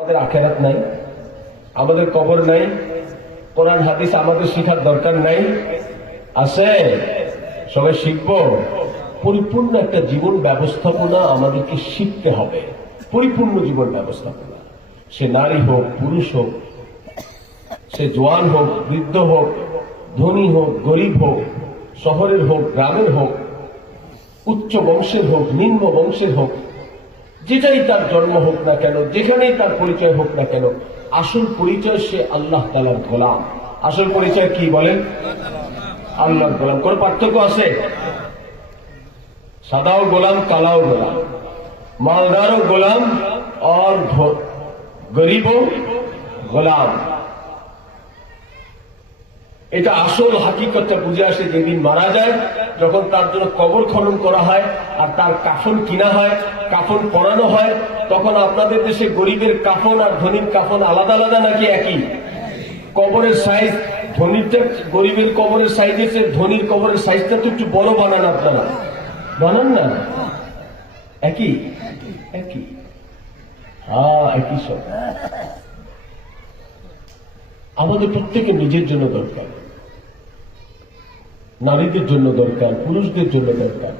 আমাদের আখেরাত নাই, আমাদের কবর নাই, কোরআন হাদিস আমাদের শিখার দরকার নাই, আছে? সবাই শিখবো। পরিপূর্ণ একটা জীবন ব্যবস্থাপনা আমাদেরকে শিখতে হবে, পরিপূর্ণ জীবন ব্যবস্থাপনা। সে নারী হোক, পুরুষ হোক, সে জোয়ান হোক, বৃদ্ধ হোক, ধনী হোক, গরিব হোক, শহরের হোক, গ্রামের হোক, উচ্চ বংশের হোক, নিম্ন বংশের হোক, যেটাই তার জন্ম হোক না কেন, যেখানেই তার পরিচয় হোক না কেন, আসল পরিচয় সে আল্লাহ তাআলার গোলাম। আসল পরিচয় কি বলেন? আল্লাহর গোলাম। কোন পার্থক্য আছে? সাদাও গোলাম, কালাও গোলাম, মালদারও গোলাম আর গরিবও গোলাম। এটা আসল হাকিকতটা বুঝে আসে যেদিন মারা যায়, যখন তার জন্য কবর খনন করা হয় আর তার কাফন কিনা হয়, কাফন পরানো হয়। তখন আপনাদের দেশে গরিবের কাফন আর ধনীর কাফন আলাদা আলাদা নাকি একই? কবরের সাইজ ধনীরটা, গরিবের কবরের সাইজের চেয়ে ধনীর কবরের সাইজটা তো একটু বড় বানান, আপনারা বানান না? একই একই, হ্যাঁ একই সব। আমাদের প্রত্যেকের নিজের জন্য দরকার, নারীদের জন্য দরকার, পুরুষদের জন্য দরকার।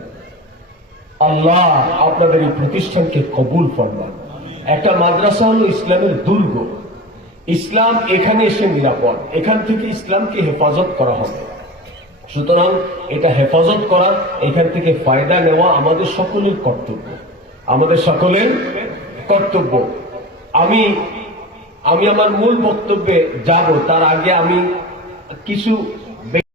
আল্লাহ আপনাদের এই প্রতিষ্ঠানকে কবুল ফরমান। একটা মাদ্রাসা হলো ইসলামের দুর্গ। ইসলাম এখানে এসে নিরাপদ, এখান থেকে ইসলামকে হেফাজত করা হবে। সুতরাং এটা হেফাজত করা, এখান থেকে ফায়দা নেওয়া আমাদের সকলের কর্তব্য, আমাদের সকলের কর্তব্য। আমি আমার মূল বক্তব্যে যাব, তার আগে আমি কিছু